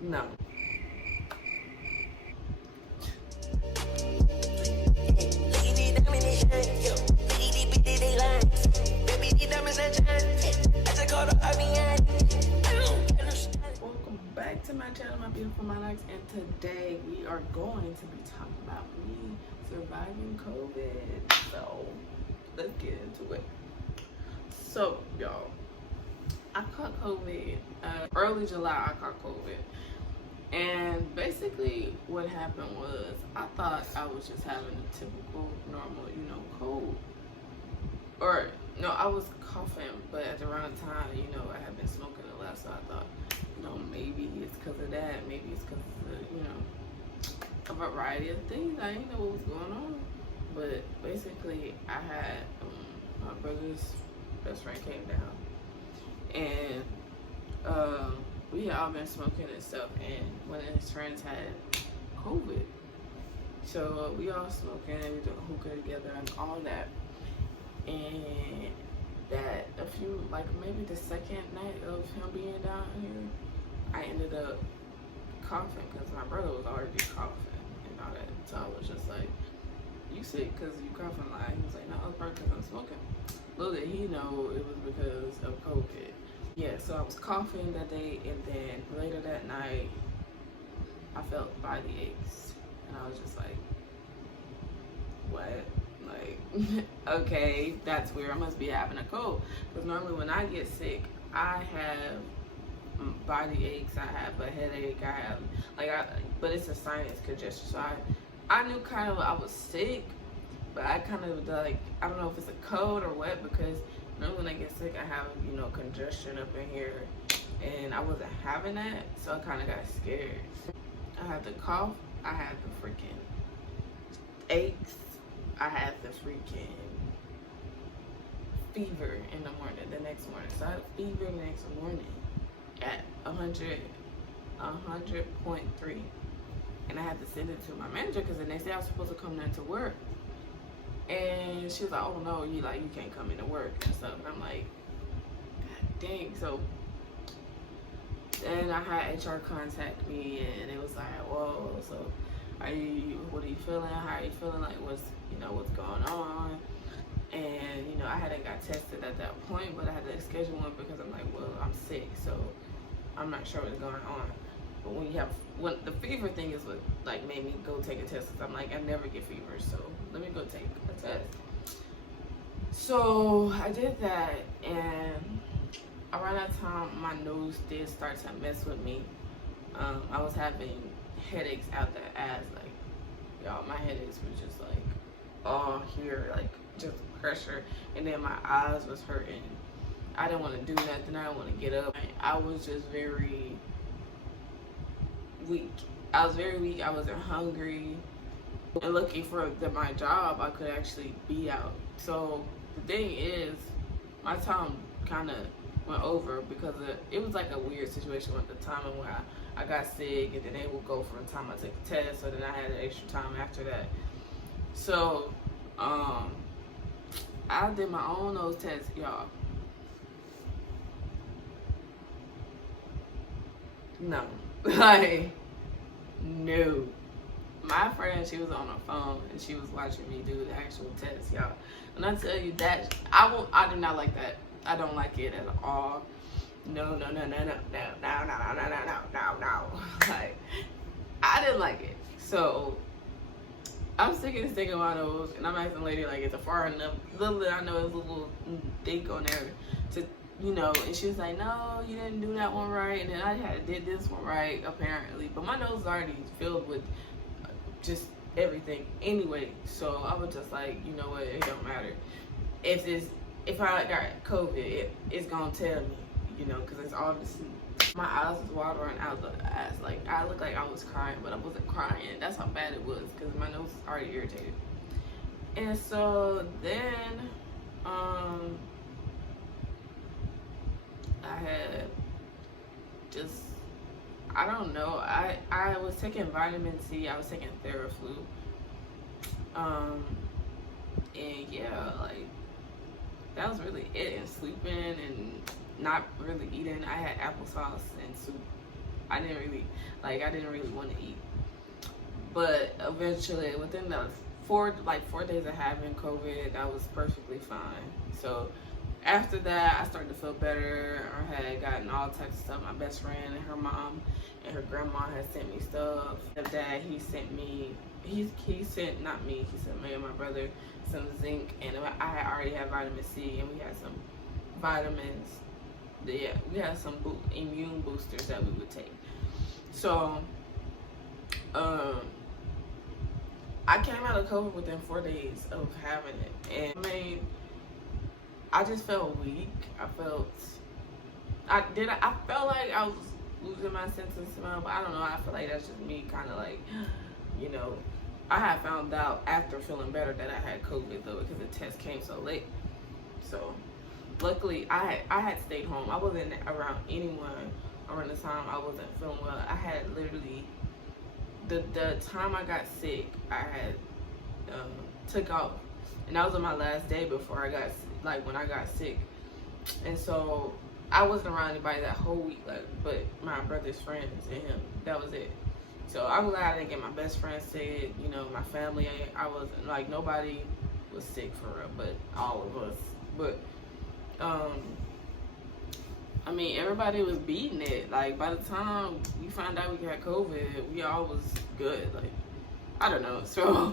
No. Welcome back to my channel, my beautiful monarchs, and today we are going to be talking about me surviving COVID. So let's get into it. So y'all, I caught COVID early July. I caught COVID, and basically what happened was I thought I was just having a typical normal, cold. Or no, I was coughing, but at the around time, I had been smoking a lot, so I thought, maybe it's because of that, maybe it's because of, a variety of things. I didn't know what was going on, but basically, I had my brother's best friend came down, and we had all been smoking and stuff, and one of his friends had COVID, so we all smoking and we doing hookah together and all that. And that a few, like maybe the second night of him being down here, I ended up coughing because my brother was already coughing and all that. So I was just like, you sick because you coughing a lot? He was like, no, it's probably because I'm smoking. Little did he know it was because of COVID. Yeah, so I was coughing that day, and then later that night, I felt body aches. And I was just like, what? Like, okay, that's weird. I must be having a cold. Because normally when I get sick, I have body aches, I have a headache, but it's a sinus congestion. So I knew kind of I was sick, but I kind of like, I don't know if it's a cold or what, because normally when I get sick, I have, congestion up in here, and I wasn't having that, so I kind of got scared. I had the cough, I had the freaking aches, I had the freaking fever in the morning, the next morning. So I had a fever the next morning at 100.3. And I had to send it to my manager because the next day I was supposed to come into work. And she was like, oh no, you can't come into work and stuff. And I'm like, God dang. So then I had HR contact me, and it was like, whoa, so what are you feeling? How are you feeling? Like, what's going on? And, I hadn't got tested at that point, but I had to schedule one because I'm like, well, I'm sick, so I'm not sure what's going on. But when the fever thing is what, made me go take a test, because I'm like, I never get fever, so let me go take a test. So I did that, and around that time, my nose did start to mess with me. I was having headaches out the ass, y'all, my headaches were just all here, just pressure, and then my eyes was hurting. I didn't want to do nothing. I didn't want to get up. I was just very weak. I was very weak. I wasn't hungry. And looking for my job, I could actually be out. So the thing is, my time kind of went over because it was like a weird situation with the time when I got sick, and then they would go for the time I took the test, so then I had an extra time after that. So, I did my own nose test, y'all. No. No. My friend, she was on her phone, and she was watching me do the actual test, y'all. And I tell you that, I do not like that. I don't like it at all. No. I didn't like it. So I'm sticking a stick in my nose, and I'm asking the lady, is it far enough? Little did I know, it was a little thick on there to, and she was like, no, you didn't do that one right. And then I did this one right, apparently. But my nose is already filled with just everything anyway. So I was just like, you know what, it don't matter. If I got COVID, it's gonna tell me, because it's obviously, my eyes was watering out the ass. I looked like I was crying, but I wasn't crying. That's how bad it was, because my nose was already irritated. And so then, I had just, I don't know, I was taking vitamin C, I was taking Theraflu, and yeah, that was really it. And sleeping and not really eating. I had applesauce and soup I didn't really want to eat. But eventually, within the 4 days of having COVID, I was perfectly fine. So after that, I started to feel better. I had gotten all types of stuff. My best friend and her mom and her grandma had sent me stuff. After that, he sent me, he sent, not me, he sent me and my brother some zinc, and I already had vitamin C, and we had some vitamins. Yeah, we had some immune boosters that we would take. So, I came out of COVID within 4 days of having it, and I mean, I just felt weak. I felt like I was losing my sense of smell, but I don't know. I feel like that's just me, kind of like, you know. I had found out after feeling better that I had COVID though, because the test came so late. So, luckily, I had stayed home. I wasn't around anyone around the time I wasn't feeling well. I had literally, the time I got sick, I had took off, and that was on my last day before I got, like, when I got sick. And so I wasn't around anybody that whole week, like, but my brother's friends and him. That was it. So I'm glad I didn't get my best friend sick. You know, my family, I wasn't, like, nobody was sick for real, but all of us. But I mean, everybody was beating it. Like, by the time we found out we had COVID, we all was good. Like, I don't know. So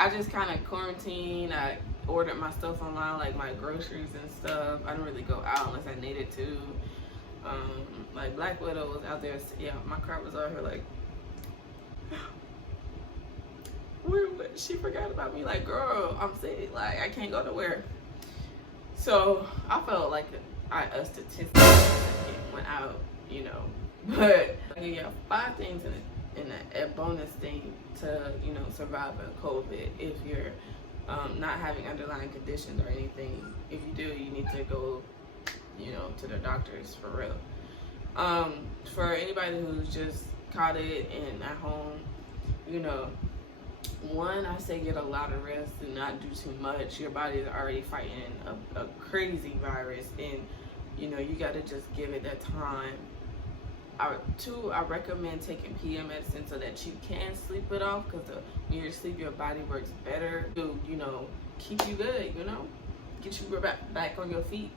I just kind of quarantined. I ordered my stuff online, like my groceries and stuff. I didn't really go out unless I needed to. Like, Black Widow was out there. Yeah, my car was out here like, she forgot about me. Like, girl, I'm sick. Like, I can't go nowhere. So I felt like a statistic went out, you know. But yeah, 5 things in a bonus thing to, you know, surviving COVID. If you're not having underlying conditions or anything, if you do, you need to go, you know, to the doctors for real. For anybody who's just caught it and at home, you know, one, I say get a lot of rest. Do not do too much. Your body is already fighting a crazy virus, and you know, you got to just give it that time. Two, I recommend taking PM medicine so that you can sleep it off, because when you're asleep, your body works better to, you know, keep you good, you know, get you back on your feet.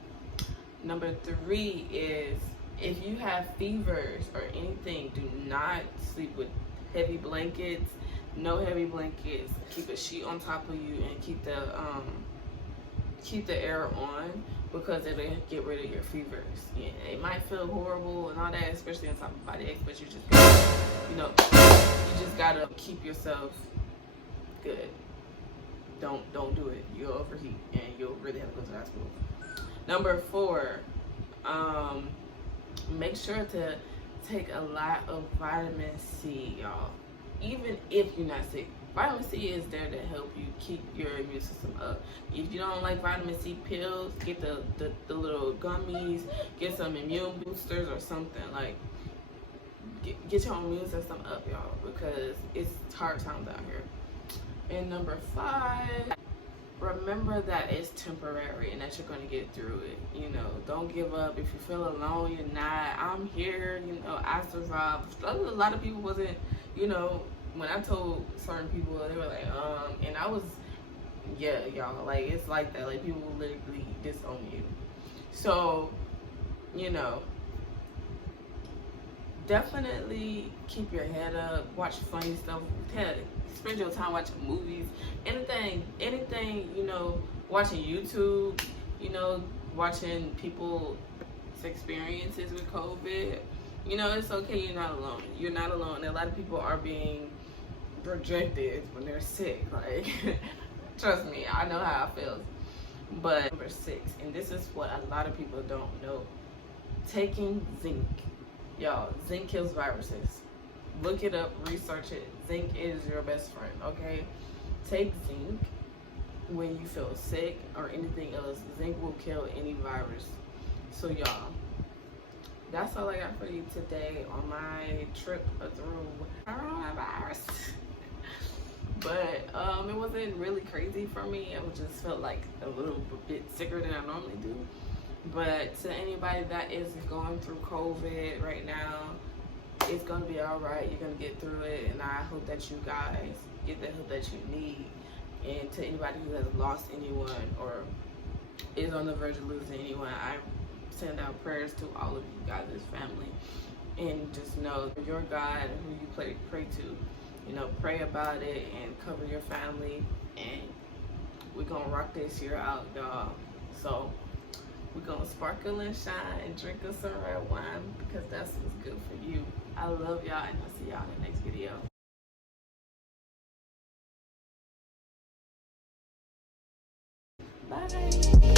Number 3 is, if you have fevers or anything, do not sleep with heavy blankets. No heavy blankets. Keep a sheet on top of you, and keep the air on, because it'll get rid of your fevers. Yeah, it might feel horrible and all that, especially on top of body aches, but you just gotta keep yourself good. Don't do it. You'll overheat and you'll really have to go to the hospital. Number 4, make sure to take a lot of vitamin C, y'all. Even if you're not sick, vitamin C is there to help you keep your immune system up. If you don't like vitamin C pills, get the little gummies, get some immune boosters or something. Like, get your immune system up, y'all, because it's hard times out here. And number 5, remember that it's temporary and that you're going to get through it. You know, don't give up. If you feel alone, you're not. I'm here. You know, I survived. A lot of people wasn't, you know, when I told certain people, they were like, and I was, yeah, y'all, like, it's like that. Like, people will literally disown you. So, you know, definitely keep your head up. Watch funny stuff. Spend your time watching movies. Anything, you know, watching YouTube, you know, watching people's experiences with COVID. You know, it's okay, you're not alone. You're not alone. A lot of people are being rejected when they're sick. Like, trust me, I know how it feels. But number 6, and this is what a lot of people don't know, taking zinc. Y'all, zinc kills viruses. Look it up, research it. Zinc is your best friend, okay? Take zinc when you feel sick or anything else. Zinc will kill any virus. So y'all, that's all I got for you today on my trip through coronavirus. But it wasn't really crazy for me. I just felt like a little bit sicker than I normally do. But to anybody that is going through COVID right now, it's gonna be all right. You're gonna get through it, and I hope that you guys get the help that you need. And to anybody who has lost anyone or is on the verge of losing anyone, I send out prayers to all of you guys as family. And just know your God, who you pray to, you know, pray about it and cover your family. And we're gonna rock this year out, y'all. So we're gonna sparkle and shine and drink us some red wine, because that's what's good for you. I love y'all, and I'll see y'all in the next video. Bye.